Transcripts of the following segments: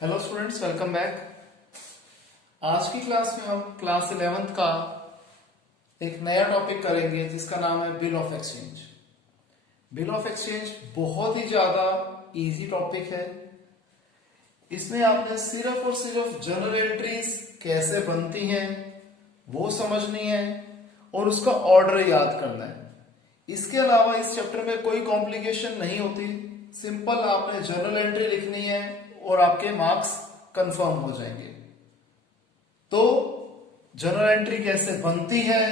Hello students, welcome back. आज की class में हम क्लास 11th का एक नया टॉपिक करेंगे जिसका नाम है bill of exchange. Bill of exchange बहुत ही ज्यादा इजी टॉपिक है। इसमें आपने सिर्फ और सिर्फ जर्नल एंट्रीज कैसे बनती हैं वो समझनी है और उसका ऑर्डर याद करना है। इसके अलावा इस चैप्टर में कोई कॉम्प्लिकेशन नहीं होती। सिंपल आपने जर्नल एंट्री लिखनी है और आपके मार्क्स कंफर्म हो जाएंगे। तो जर्नल एंट्री कैसे बनती है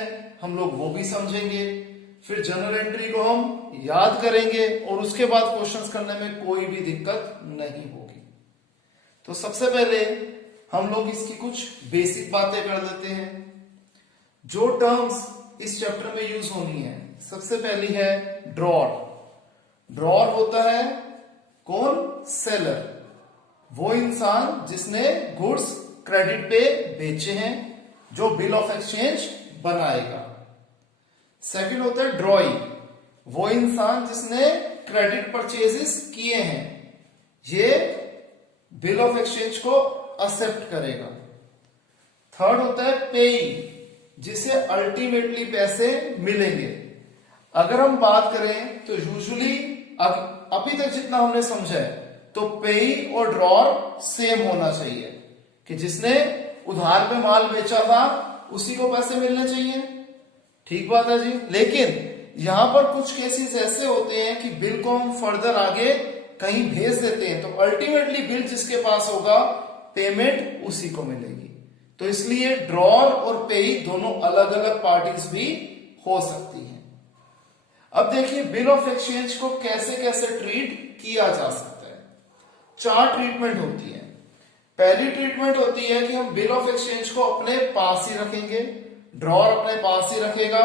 हम लोग वो भी समझेंगे, फिर जर्नल एंट्री को हम याद करेंगे और उसके बाद क्वेश्चंस करने में कोई भी दिक्कत नहीं होगी। तो सबसे पहले हम लोग इसकी कुछ बेसिक बातें कर देते हैं। जो टर्म्स इस चैप्टर में यूज होनी है, सबसे पहली है ड्रॉर। ड्रॉर होता है कौन? सेलर, वो इंसान जिसने गुड्स क्रेडिट पे बेचे हैं, जो बिल ऑफ एक्सचेंज बनाएगा। सेकंड होता है ड्रॉई, वो इंसान जिसने क्रेडिट परचेजेस किए हैं, ये बिल ऑफ एक्सचेंज को एक्सेप्ट करेगा। थर्ड होता है पेई, जिसे अल्टीमेटली पैसे मिलेंगे। अगर हम बात करें तो यूजुअली अभी तक जितना हमने समझा है तो पेई और ड्रॉर सेम होना चाहिए कि जिसने उधार पे माल बेचा था उसी को पैसे मिलने चाहिए। ठीक बात है जी। लेकिन यहां पर कुछ केसेस ऐसे होते हैं कि बिल को हम फर्दर आगे कहीं भेज देते हैं, तो अल्टीमेटली बिल जिसके पास होगा पेमेंट उसी को मिलेगी। तो इसलिए ड्रॉर और पेई दोनों अलग अलग पार्टीज भी हो सकती हैं। अब देखिए बिल ऑफ एक्सचेंज को कैसे कैसे ट्रीट किया जा सकता है। 4 ट्रीटमेंट होती है। पहली ट्रीटमेंट होती है कि हम बिल ऑफ एक्सचेंज को अपने पास ही रखेंगे, ड्रॉर अपने पास ही रखेगा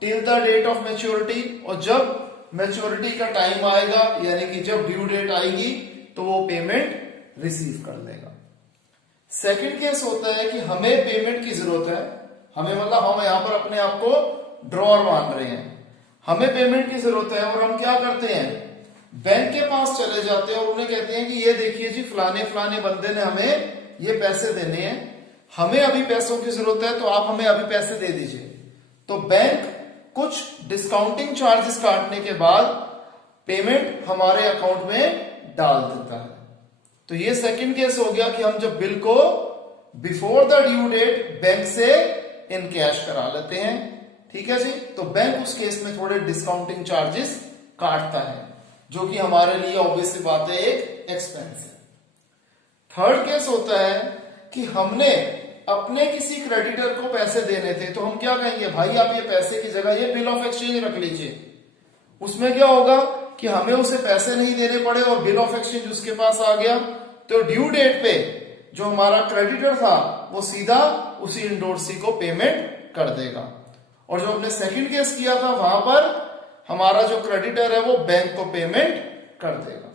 till the date of maturity, और जब मैच्योरिटी का टाइम आएगा यानी कि जब ड्यू डेट आएगी तो वो पेमेंट रिसीव कर लेगा। सेकंड केस होता है कि हमें पेमेंट की जरूरत है, हमें मतलब हम यहां पर अपने आप को ड्रॉर मान रहे हैं, हमें पेमेंट की जरूरत है और हम क्या करते हैं, बैंक के पास चले जाते हैं और उन्हें कहते हैं कि ये देखिए जी फलाने फलाने बंदे ने हमें ये पैसे देने हैं, हमें अभी पैसों की जरूरत है तो आप हमें अभी पैसे दे दीजिए। तो बैंक कुछ डिस्काउंटिंग चार्जेस काटने के बाद पेमेंट हमारे अकाउंट में डाल देता है। तो ये सेकंड केस हो गया कि हम जब बिल को before the due date bank से इन कैश करा लेते हैं। ठीक है जी। तो बैंक उस केस में थोड़े डिस्काउंटिंग चार्जेस काटता है, जो कि हमारे लिए ऑब्वियसली बात है एक एक्सपेंस है। थर्ड केस होता है कि हमने अपने किसी क्रेडिटर को पैसे देने थे, तो हम क्या कहेंगे, भाई आप ये पैसे की जगह ये बिल ऑफ एक्सचेंज रख लीजिए। उसमें क्या होगा कि हमें उसे पैसे नहीं देने पड़े और बिल ऑफ एक्सचेंज उसके पास आ गया, तो ड्यू डेट पे जो हमारा क्रेडिटर था वो सीधा उसी इंडोर्सी को पेमेंट कर देगा। और जो हमने सेकंड केस किया था वहां पर हमारा जो क्रेडिटर है वो बैंक को पेमेंट कर देगा।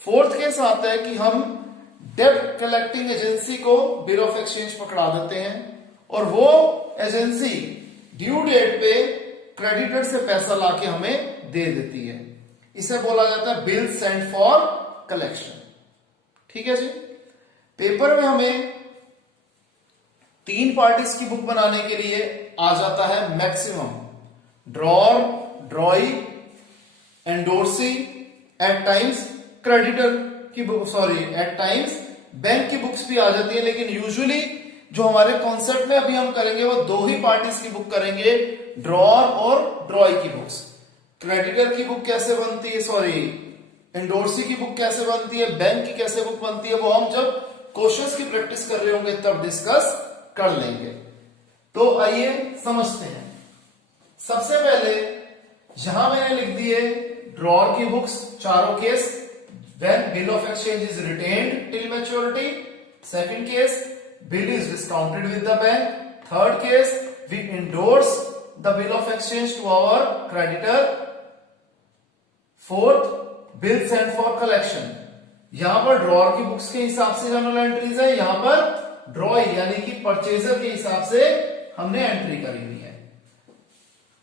फोर्थ केस आता है कि हम डेब्ट कलेक्टिंग एजेंसी को बिल ऑफ एक्सचेंज पकड़ा देते हैं और वो एजेंसी ड्यू डेट पे क्रेडिटर से पैसा लाके हमें दे देती है। इसे बोला जाता है बिल सेंट फॉर कलेक्शन। ठीक है जी। पेपर में हमें 3 पार्टीज की बुक बनाने के लिए आ जाता है maximum drawer, drawee, endorsee, at times creditor की बुक, एट टाइम्स बैंक की बुक्स भी आ जाती है। लेकिन यूजुअली जो हमारे कॉन्सेप्ट में अभी हम करेंगे वो 2 ही पार्टीज की बुक करेंगे, ड्रॉर और ड्रॉई की बुक्स। क्रेडिटर की बुक कैसे बनती है, एंडोर्सी की बुक कैसे बनती है, बैंक की कैसे बुक बनती है, वो हम जब क्वेश्चंस की प्रैक्टिस कर रहे होंगे तब डिस्कस कर लेंगे। तो आइए समझते हैं। सबसे पहले यहां मैंने लिख दिए ड्रॉर की बुक्स, चारों case when bill of exchange is retained till maturity. Second case, bill is discounted with the bank. Third case, we endorse the bill of exchange to our creditor. Fourth, bill sent for collection. यहां पर drawer की books के हिसाब से journal entries है, यहां पर ड्रॉई यानी कि परचेजर के हिसाब से हमने एंट्री करी हुई है।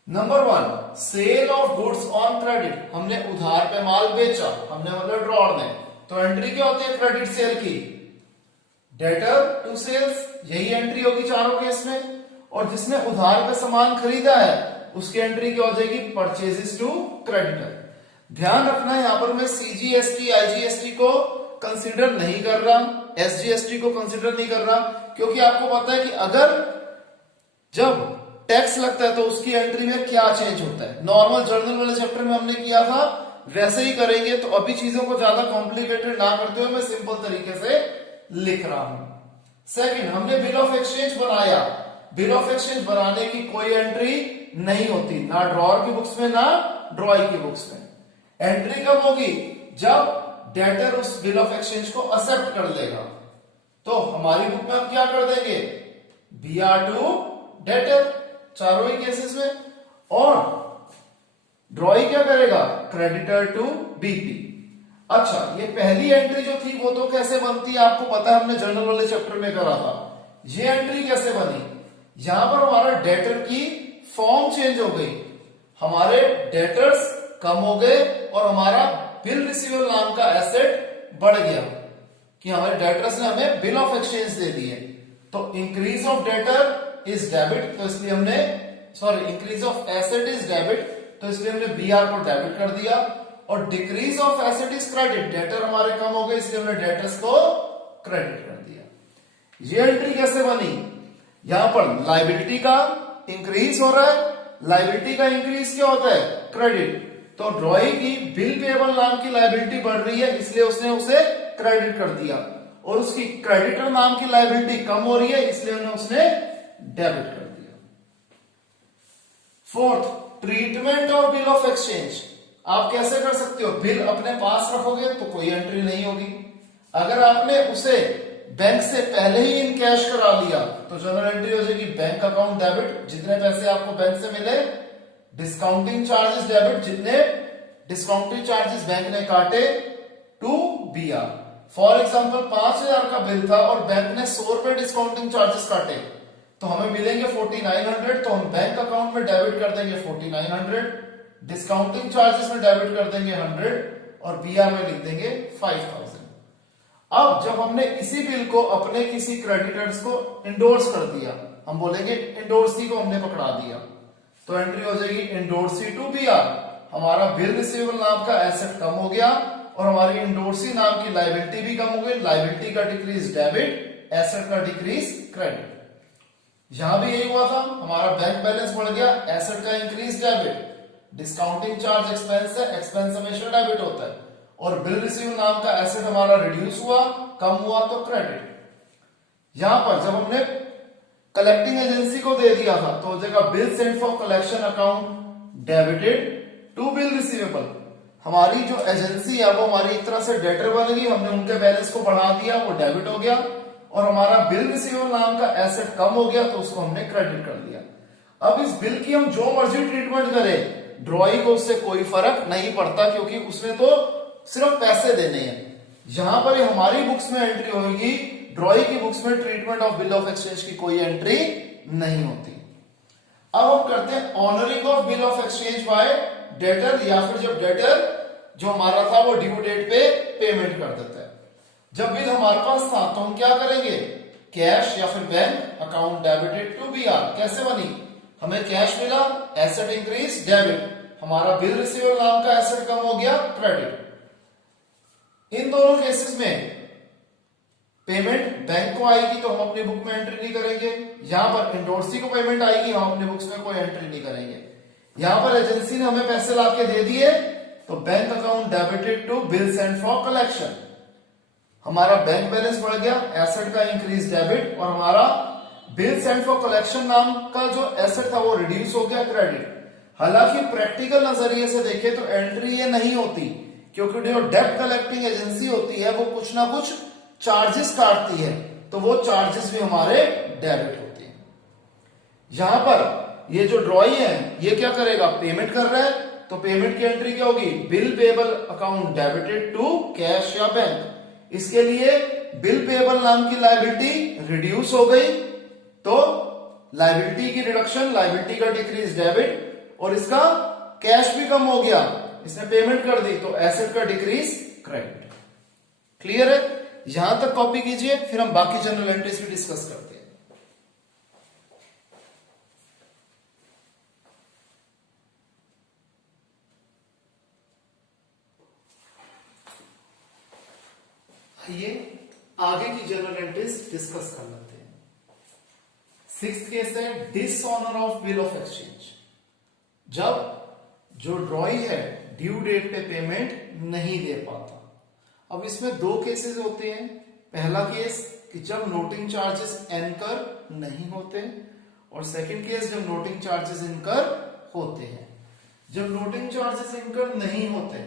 Number 1, sale of goods on credit. हमने उधार पे माल बेचा, हमने मतलब ड्रॉर ने, तो एंट्री क्या होती है क्रेडिट सेल की? डेटर टू सेल्स, यही एंट्री होगी चारों केस में। और जिसने उधार पे सामान खरीदा है उसकी एंट्री क्या हो जाएगी? Purchases to creditor. ध्यान रखना यहां पर मैं सीजीएसटी आईजीएसटी को कंसीडर नहीं कर रहा, एसजीएसटी को कंसीडर नहीं कर रहा, क्योंकि आपको पता है कि अगर जब टैक्स लगता है तो उसकी एंट्री में क्या चेंज होता है। नॉर्मल जर्नल वाले चैप्टर में हमने किया था वैसे ही करेंगे, तो अभी चीजों को ज्यादा कॉम्प्लिकेटेड ना करते हुए मैं सिंपल तरीके से लिख रहा हूं। सेकंड, हमने बिल ऑफ एक्सचेंज बनाया। बिल ऑफ एक्सचेंज बनाने की कोई एंट्री नहीं होती, ना ड्रॉअर की बुक्स में ना ड्रॉई की बुक्स में। एंट्री कब होगी? जब डेटर उस बिल ऑफ एक्सचेंज को एक्सेप्ट कर लेगा। तो हमारी बुक में हम क्या कर देंगे? बीआर टू डेटर, चारों ही केसेस में। और ड्रॉई क्या करेगा? Creditor to BP. अच्छा, ये पहली एंट्री जो थी वो तो कैसे बनती है आपको पता है, हमने जर्नल वाले चैप्टर में करा था। ये एंट्री कैसे बनी? यहां पर हमारा डेटर की फॉर्म चेंज हो गई, हमारे डेटर्स कम हो गए और हमारा बिल रिसीवेबल नाम का एसेट बढ़ गया कि हमारे डेटर्स ने हमें बिल ऑफ एक्सचेंज दे दिए। तो increase of debtor is debit, तो इसलिए हमने increase of asset is debit, तो इसलिए हमने बीआर को डेबिट कर दिया। और decrease of asset is credit, debtor हमारे कम हो गए इसलिए हमने डेटर्स को क्रेडिट कर दिया। ये एंट्री कैसे बनी? यहां पर लायबिलिटी का इंक्रीज हो रहा है, लायबिलिटी का इंक्रीज क्या होता है? क्रेडिट। तो ड्रॉई की बिल पेएबल नाम की लायबिलिटी बढ़ रही है इसलिए उसने उसे क्रेडिट कर दिया, और उसकी क्रेडिटर नाम की लायबिलिटी कम हो रही है इसलिए उसने डेबिट कर दिया। Fourth, treatment of bill of exchange. आप कैसे कर सकते हो? बिल अपने पास रखोगे तो कोई एंट्री नहीं होगी। अगर आपने उसे बैंक से पहले ही इन कैश करा लिया तो जनरल एंट्री हो जाएगी बैंक अकाउंट डेबिट, जितने पैसे आपको बैंक से मिले, डिस्काउंटिंग चार्जेस डेबिट, जितने डिस्काउंटिंग चार्जेस बैंक ने काटे, टू बीआर। फॉर एग्जांपल 5000 का बिल था और बैंक ने 100 रुपए डिस्काउंटिंग चार्जेस काटे तो हमें मिलेंगे 4900, तो हम बैंक अकाउंट में डेबिट कर देंगे 4900, डिस्काउंटिंग चार्जेस में डेबिट कर देंगे 100 और बीआर में लिख देंगे 5000। अब जब हमने इसी बिल को अपने किसी क्रेडिटर्स को इंडोर्स कर दिया, हम बोलेंगे इंडोर्सी को हमने पकड़ा दिया, तो एंट्री हो जाएगी इंडोर्सी टू बीआर। हमारा बिल रिसीवेबल नाम का एसेट कम हो गया और हमारी इंडोर्सी नाम की लायबिलिटी भी कम हो गई। लायबिलिटी का डिक्रीज डेबिट, एसेट का डिक्रीज क्रेडिट। यहां भी यही हुआ था, हमारा बैंक बैलेंस बढ़ गया, एसेट का increase debit, discounting charge expense है, एक्सपेंस हमेशा डेबिट होता है, और बिल रिसीव नाम का एसेट हमारा रिड्यूस हुआ, कम हुआ तो क्रेडिट। यहां पर जब हमने कलेक्टिंग एजेंसी को दे दिया था तो हो जाएगा bill sent for collection account debited to bill receivable. हमारी जो एजेंसी है वो हमारी एक तरह से डेटर बन गई, हमने उनके बैलेंस को बढ़ा दिया, वो डेबिट हो गया, और हमारा बिल रिसीवेबल नाम का एसेट कम हो गया तो उसको हमने क्रेडिट कर दिया। अब इस बिल की हम जो मर्जी ट्रीटमेंट करें, ड्रॉई को उससे कोई फर्क नहीं पड़ता क्योंकि उसने तो सिर्फ पैसे देने हैं। यहां पर हमारी बुक्स में एंट्री होगी, ड्रॉई की बुक्स में treatment of bill of exchange की कोई एंट्री नहीं होती। अब हम करते हैं honouring of bill of exchange bye debtor, या फिर जब डेटर जो हमारा था वो ड्यू डेट पे पेमेंट कर देता है। जब बिल हमारे पास था तो हम क्या करेंगे? कैश या फिर bank account debited to BR. कैसे बनी? हमें कैश मिला, एसेट इंक्रीज डेबिट, हमारा बिल रिसीवेबल नाम का एसेट कम हो गया क्रेडिट। इन दोनों केसेस में पेमेंट बैंक को आएगी तो हम अपनी बुक में एंट्री नहीं करेंगे, यहां पर इंडोर्सी को पेमेंट आएगी, हम अपनी बुक्स में कोई एंट्री नहीं करेंगे। यहां पर एजेंसी ने हमें पैसे लाके दे दिए तो bank account debited to bill sent for collection, हमारा बैंक बैलेंस बढ़ गया, एसेट का इंक्रीज डेबिट, और हमारा बिल सेंट फॉर कलेक्शन नाम का जो एसेट था वो रिड्यूस हो गया क्रेडिट। हालांकि प्रैक्टिकल नजरिए से देखें तो एंट्री ये नहीं होती क्योंकि जो डेब्ट कलेक्टिंग एजेंसी होती है वो कुछ ना कुछ चार्जेस काटती है, तो वो चार्जेस भी हमारे डेबिट होते हैं। यहां पर ये जो ड्रॉई है ये क्या करेगा? पेमेंट कर रहा है, तो पेमेंट की एंट्री क्या होगी? Bill payable account debited to cash या बैंक। इसके लिए बिल पेएबल नाम की लायबिलिटी रिड्यूस हो गई तो लायबिलिटी की रिडक्शन, लायबिलिटी का डिक्रीज डेबिट, और इसका कैश भी कम हो गया, इसने पेमेंट कर दी तो एसेट का डिक्रीज क्रेडिट। क्लियर है? यहां तक कॉपी कीजिए, फिर हम बाकी जनरल एंट्रीज भी डिस्कस करते हैं। आइए आगे की जनरल एंट्रीज डिस्कस कर लेते हैं। सिक्स्थ केस है dishonour of bill of exchange. जब जो ड्रॉई है ड्यू डेट पे पेमेंट नहीं दे पाता। अब इसमें दो केसेस होते हैं। पहला केस कि जब नोटिंग चार्जेस इनकर नहीं होते, और सेकंड केस जब नोटिंग चार्जेस इनकर होते हैं। जब नोटिंग चार्जेस इनकर नहीं होते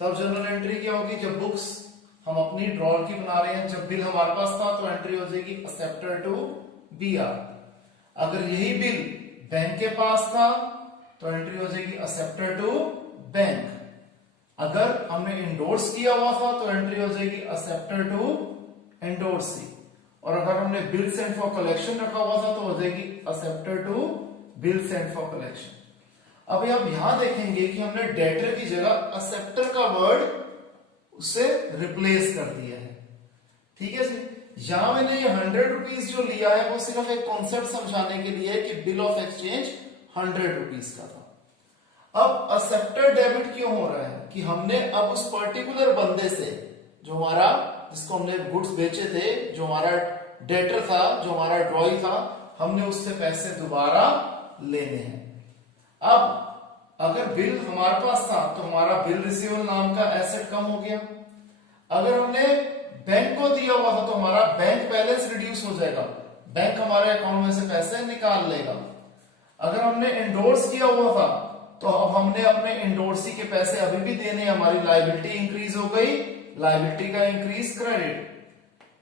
तब जनरल एंट्री क्या होगी? जब बुक्स हम अपनी ड्रॉर की बना रहे हैं, जब बिल हमारे पास था तो एंट्री हो जाएगी एक्सेप्टर टू बीआर। अगर यही बिल बैंक के पास था तो एंट्री हो जाएगी एक्सेप्टर टू बैंक। अगर हमने इंडोर्स किया हुआ था तो एंट्री हो जाएगी एक्सेप्टर टू एंडोर्सी। और अगर हमने बिल सेंट फॉर कलेक्शन रखा हुआ था तो हो जाएगी acceptor to bill sent for collection. अभी आप यहां देखेंगे कि हमने डेटर की जगह एक्सेप्टर का वर्ड उससे रिप्लेस कर दिया है। ठीक है जी। यहां मैंने ये 100 रुपीज जो लिया है वो सिर्फ एक कॉन्सेप्ट समझाने के लिए कि बिल ऑफ एक्सचेंज 100 रुपीज का था। अब एक्सेप्टर डेबिट क्यों हो रहा है? कि हमने अब उस पर्टिकुलर बंदे से जो हमारा, जिसको हमने गुड्स बेचे थे, जो हमारा डेटर था, जो हमारा ड्रॉई था, हमने उससे पैसे दोबारा लेने हैं। अब अगर बिल हमारे पास था तो हमारा बिल रिसीवेबल नाम का एसेट कम हो गया। अगर हमने बैंक को दिया हुआ था तो हमारा बैंक बैलेंस रिड्यूस हो जाएगा, बैंक हमारे अकाउंट में से पैसे निकाल लेगा। अगर हमने एंडोर्स किया हुआ था तो अब हमने अपने एंडोर्सी के पैसे अभी भी देने, हमारी लायबिलिटी इंक्रीज हो गई, लायबिलिटी का इंक्रीज क्रेडिट।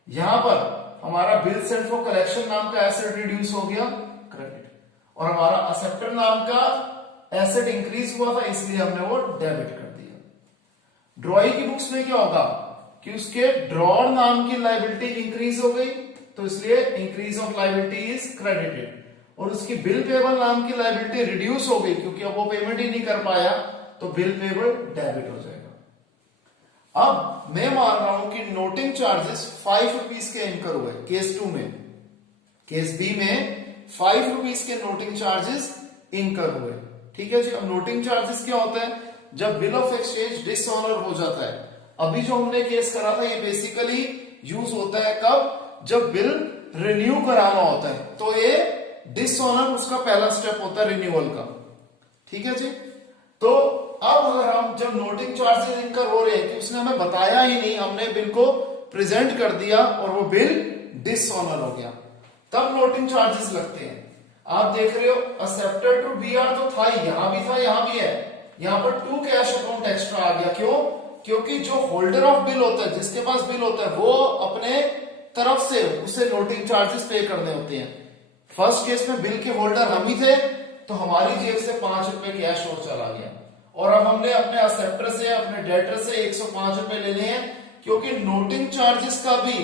यहां पर हमारा बिल सेंट फॉर कलेक्शन नाम का एसेट रिड्यूस हो गया, क्रेडिट। और हमारा एक्सेप्टर नाम का एसेट इंक्रीज हुआ था, इसलिए हमने वो डेबिट कर दिया। ड्रॉई की बुक्स में क्या होगा कि उसके ड्रॉर नाम की लायबिलिटी इंक्रीज हो गई, तो इसलिए increase of liability is credited. और उसकी बिल पेबल नाम की लायबिलिटी रिड्यूस हो गई क्योंकि अब वो पेमेंट ही नहीं कर पाया, तो बिल पेबल डेबिट हो जाएगा। अब मैं मान रहा हूं कि नोटिंग चार्जेस 5 रुपीज के इनकर हुए केस 2 में। केस बी में 5 रुपीज के नोटिंग चार्जेस इनकर हुए। ठीक है जी। अब नोटिंग चार्जेस क्या होता है? जब बिल ऑफ एक्सचेंज डिसऑनर हो जाता है। अभी जो हमने केस करा था ये बेसिकली यूज होता है कब? जब बिल रिन्यू कराना होता है, तो ये डिसऑनर उसका पहला स्टेप होता है रिन्यूअल का। ठीक है जी। तो अब अगर हम जब नोटिंग चार्जेस इनकर हो रहे हैं कि उसने हमें बताया ही नहीं, हमने बिल को प्रेजेंट कर दिया और वो बिल डिसऑनर हो गया, तब नोटिंग चार्जेस लगते हैं। आप देख रहे हो एक्सेप्टर टू बीआर तो था ही, यहां भी था, यहां भी है। यहां पर टू कैश अकाउंट एक्स्ट्रा आ गया। क्यों? क्योंकि जो होल्डर ऑफ बिल होता है, जिसके पास बिल होता है, वो अपने तरफ से उसे नोटिंग चार्जेस पे करने होते हैं। फर्स्ट केस में बिल के होल्डर हम ही थे, तो हमारी जेब से 5 रुपए कैश और चला गया। और अब हमने अपने एक्सेप्टर से, अपने डेटर से 105 रुपए लेने हैं, क्योंकि नोटिंग चार्जेस का भी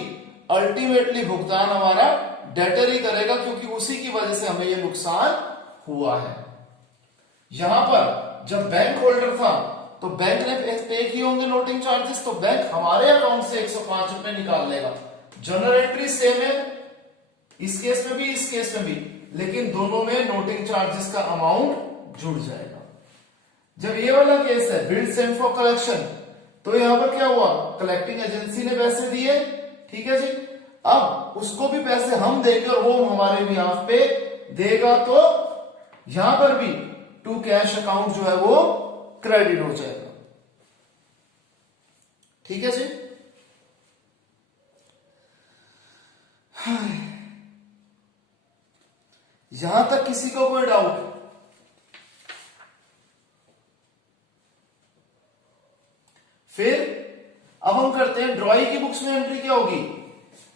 अल्टीमेटली भुगतान हमारा डेटर ही करेगा, क्योंकि उसी की वजह से हमें ये नुकसान हुआ है। यहां पर जब बैंक होल्डर था तो बैंक ने पे किए होंगे नोटिंग चार्जेस, तो बैंक हमारे अकाउंट से 105 रुपए निकाल लेगा। जनरल एंट्री सेम है इस केस में भी, इस केस में भी, लेकिन दोनों में नोटिंग चार्जेस का अमाउंट जुड़ जाएगा। जब ये वाला केस है बिल सेंट फॉर कलेक्शन, तो यहां पर क्या हुआ? कलेक्टिंग एजेंसी ने पैसे दिए। ठीक है जी। अब उसको भी पैसे हम देंगे और वो हमारे बिहाफ पे देगा, तो यहां पर भी टू कैश अकाउंट जो है वो क्रेडिट हो जाएगा। ठीक है जी। यहां तक किसी को कोई डाउट? फिर अब हम करते हैं ड्रॉई की बुक्स में एंट्री क्या होगी?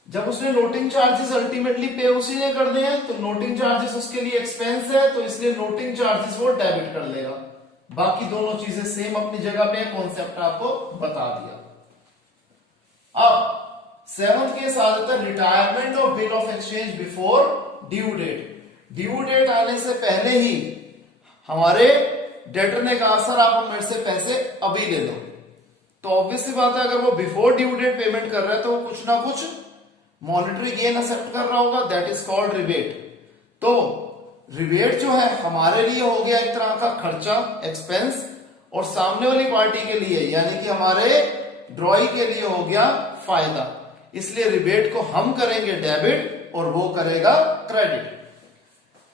जब उसने नोटिंग चार्जेस अल्टीमेटली पे उसी ने कर दिए हैं, तो नोटिंग चार्जेस उसके लिए एक्सपेंस है, तो इसलिए नोटिंग चार्जेस वो डेबिट कर लेगा। बाकी दोनों चीजें सेम अपनी जगह पे, कॉन्सेप्ट आपको बता दिया। अब 7th केस आ जाता है retirement of bill of exchange before due date. Due date आने से पहले ही हमारे डेटर ने कहा सर आप मेरे से पैसे अभी ले लो, तो ऑब्वियस सी बात है अगर वो बिफोर ड्यू डेट पेमेंट कर रहा है तो वो कुछ ना कुछ मॉनेटरी गेन एक्सेप्ट कर रहा होगा, दैट इज कॉल्ड रिबेट। तो रिबेट जो है हमारे लिए हो गया एक तरह का खर्चा, एक्सपेंस, और सामने वाली पार्टी के लिए यानी कि हमारे ड्रॉई के लिए हो गया फायदा। इसलिए रिबेट को हम करेंगे डेबिट और वो करेगा क्रेडिट।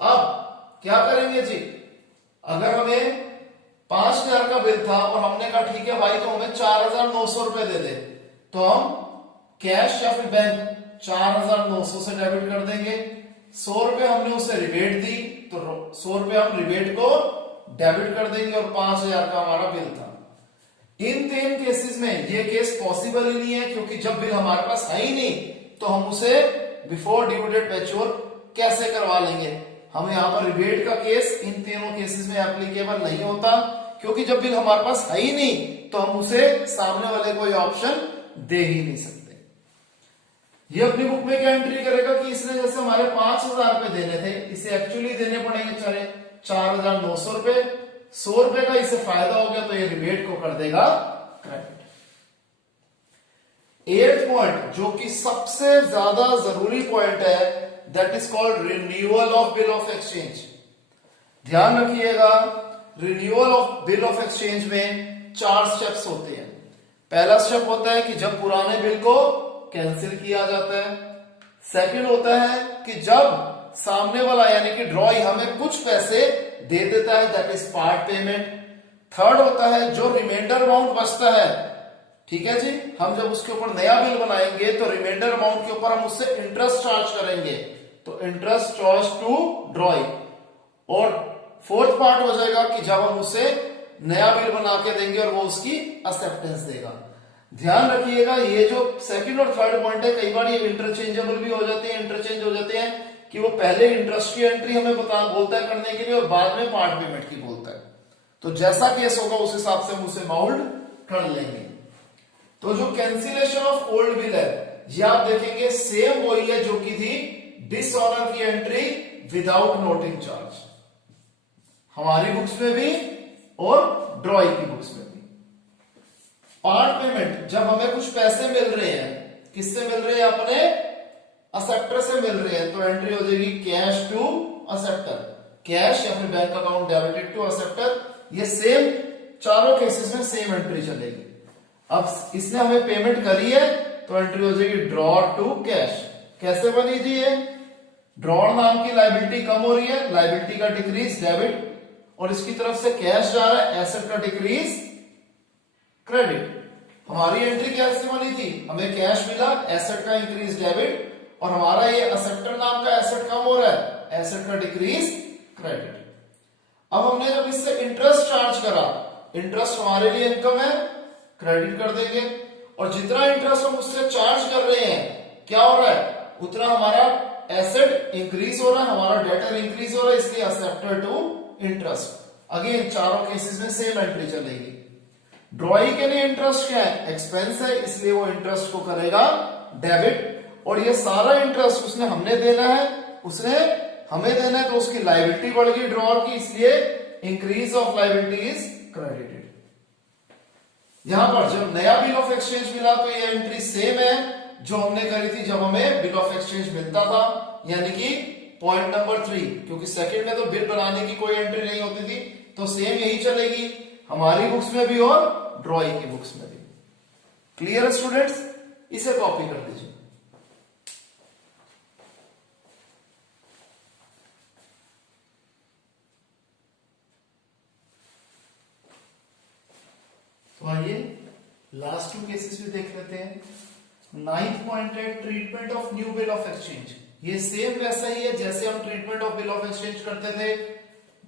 अब क्या करेंगे जी, अगर हमें 5,000 का बिल था और हमने कहा ठीक है भाई तो हमें 4,900 रुपए दे दे, तो हम कैश या फिर बैंक 4,900 से डेबिट कर देंगे। 100 रुपए हमने उसे रिबेट दी तो 100 रुपए हम रिबेट को डेबिट कर देंगे और 5,000 का हमारा बिल था। इन 3 केसेस में ये केस पॉसिबल ही नहीं है, क्योंकि जब बिल हमारे पास है ही नहीं तो हम उसे बिफोर ड्यू डेट मैच्योर कैसे करवा लेंगे। हम यहाँ पर रिबेट का केस इन तीनों केसेस में एप्लीकेबल नहीं होता, क्योंकि जब बिल हमारे पास है ही नहीं तो हम उसे सामने वाले को ये ऑप्शन दे ही नहीं सकते। ये अपनी बुक में क्या एंट्री करेगा कि इसने जैसे हमारे 5,000 रुपए देने थे, इसे एक्चुअली देने पड़ेंगे 4,900 रुपए। 100 रुपए का इसे फायदा हो गया तो ये रिबेट को कर देगा क्रेडिट। 8th पॉइंट जो कि सबसे ज्यादा जरूरी पॉइंट है, that is called renewal of bill of exchange. ध्यान रखिएगा, renewal of bill of exchange में 4 स्टेप्स होते हैं। पहला स्टेप होता है कि जब पुराने बिल को कैंसिल किया जाता है। सेकंड होता है कि जब सामने वाला यानी कि ड्रॉई हमें कुछ पैसे दे देता है, that is part payment. Third होता है जो रिमाइंडर अमाउंट बचता है, ठीक है जी, हम जब उसके ऊपर नया बिल बनाएंगे तो रिमाइंडर अमाउंट के ऊपर हम उससे इंटरेस्ट चार्ज करेंगे, तो इंटरेस्ट चार्ज टू ड्रॉई। और फोर्थ पार्ट हो जाएगा कि जब हम उसे नया बिल बना के देंगे और वो उसकी एक्सेप्टेंस देगा। ध्यान रखिएगा ये जो सेकंड और थर्ड पॉइंट है कई बार ये इंटरचेंजेबल भी हो जाते हैं, इंटरचेंज हो जाते हैं कि वो पहले इंटरेस्ट की एंट्री हमें बोलता है करने के लिए और बाद में पार्ट पेमेंट की बोलता है। तो जैसा केस होगा उस हिसाब से हम उसे माउल्ड कर लेंगे। तो जो कैंसिलेशन ऑफ ओल्ड बिल है ये आप देखेंगे सेम वही है जो की थी डिसऑनर की एंट्री विदाउट नोटिंग चार्ज, हमारी बुक्स में भी और ड्रॉई की बुक्स में भी। पार्ट पेमेंट जब हमें कुछ पैसे मिल रहे हैं, किससे मिल रहे हैं, अपने असेप्टर से मिल रहे हैं, तो एंट्री हो जाएगी कैश टू असेप्टर, कैश या फिर bank account debited to acceptor. ये सेम चारों केसेस में सेम एंट्री चलेगी। अब इसने हमें पेमेंट करी है तो एंट्री हो जाएगी ड्रॉ टू कैश। कैसे बनी थी ये, ड्रॉ नाम की लायबिलिटी कम हो रही है, लायबिलिटी का डिक्रीज डेबिट, और इसकी तरफ से कैश जा रहा है, एसेट का डिक्रीज क्रेडिट। हमारी एंट्री कैसे बनी थी, हमें कैश मिला, एसेट का इंक्रीज डेबिट, और हमारा ये असेप्टर नाम का एसेट कम हो रहा है, एसेट का डिक्रीज क्रेडिट। अब हमने जब इससे इंटरेस्ट चार्ज करा, इंटरेस्ट हमारे लिए इनकम है, क्रेडिट कर देंगे, और जितना इंटरेस्ट हम उससे चार्ज कर रहे हैं क्या हो रहा है, उतना हमारा एसेट इंक्रीज हो रहा है, हमारा डेटर इंक्रीज हो रहा है, इसलिए असेप्टर टू इंटरेस्ट। अगेन चारों केसेस में सेम एंट्री चलेगी। ड्रॉई के लिए इंटरेस्ट क्या है, एक्सपेंस है, इसलिए वो इंटरेस्ट को करेगा डेबिट, और ये सारा इंटरेस्ट उसने हमने देना है, उसने हमें देना है, तो उसकी लायबिलिटी बढ़ गई ड्रॉअर की, इसलिए increase of liability is credited. यहां पर जब नया बिल ऑफ एक्सचेंज मिला तो ये एंट्री सेम है जो हमने करी थी जब हमें बिल ऑफ एक्सचेंज मिलता था, यानी कि पॉइंट नंबर 3, क्योंकि सेकंड में तो बिल बनाने की कोई एंट्री नहीं होती थी, तो सेम यही चलेगी हमारी बुक्स में भी और ड्रॉई की बुक्स में भी। क्लियर है स्टूडेंट्स, इसे कॉपी कर दीजिए। तो आइए लास्ट 2 केसेस भी देख लेते हैं। 9th पॉइंट है treatment of new bill of exchange. ये सेम वैसा ही है जैसे हम treatment of bill of exchange करते थे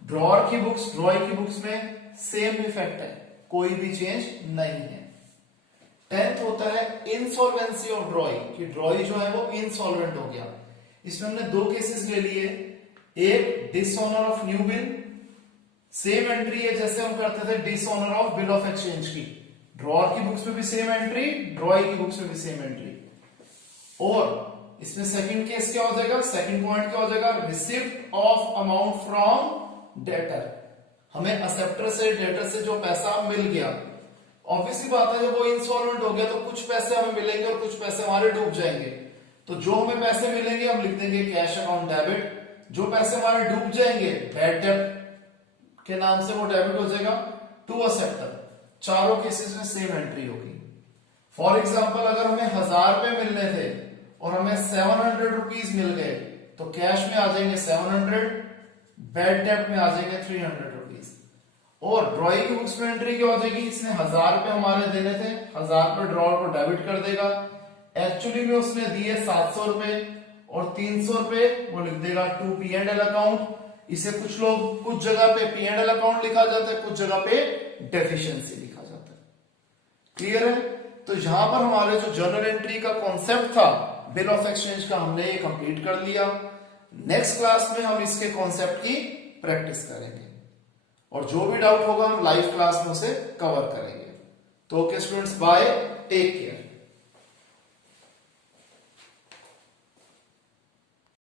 ड्रॉअर की बुक्स, ड्रॉई की बुक्स में सेम इफेक्ट है, कोई भी चेंज नहीं है। 10th होता है इंसॉल्वेंसी ऑफ ड्रॉई, कि ड्रॉई जो है वो इंसॉल्वेंट हो गया। इसमें हमने 2 केसेस ले लिए, एक dishonour of new bill, same entry है जैसे हम करते थे dishonour of bill of exchange की, ड्रॉअर की बुक्स में भी सेम एंट्री, ड्रॉई की बुक्स में भी सेम एंट्री। और इसमें सेकंड केस क्या हो जाएगा, सेकंड पॉइंट क्या हो जाएगा, receipt of amount from debtor, हमें असेप्टर से डेटर से जो पैसा मिल गया, ऑब्वियसली बात है, जब वो इंस्टॉलमेंट हो गया तो कुछ पैसे हमें मिलेंगे और कुछ पैसे हमारे डूब जाएंगे। तो जो हमें पैसे मिलेंगे हम लिख देंगे कैश अकाउंट डेबिट, जो पैसे हमारे डूब जाएंगे बैड डेब्ट के नाम से वो डेबिट हो जाएगा टू अ सेक्टर। चारों केसेस में सेम एंट्री होगी। फॉर एग्जाम्पल अगर हमें 1000 रुपए मिलने थे और हमें 700 रुपीज मिल गए तो कैश में आ जाएंगे 700, बैड डेब्ट में आ जाएंगे 300 रुपीज। और ड्रॉइंग की बुक्स में एंट्री क्या हो जाएगी, इसने 1000 रुपए हमारे देने थे, 1000 रुपए ड्रॉअर को डेबिट कर देगा। एक्चुअली में उसने दिए 700 रुपए और 300 रुपए वो लिख देगा टू P&L अकाउंट। इसे कुछ लोग कुछ जगह पे P&L अकाउंट लिखा जाता है, कुछ जगह पे डेफिशिएंसी लिखा जाता है। क्लियर है? तो यहां पर हमारे जो जर्नल एंट्री का कॉन्सेप्ट था बिल ऑफ एक्सचेंज का, हमने ये कंप्लीट कर लिया। नेक्स्ट क्लास में हम इसके कॉन्सेप्ट की प्रैक्टिस करेंगे और जो भी डाउट होगा हम लाइव क्लास में उसे कवर करेंगे। तो okay students, bye, take care.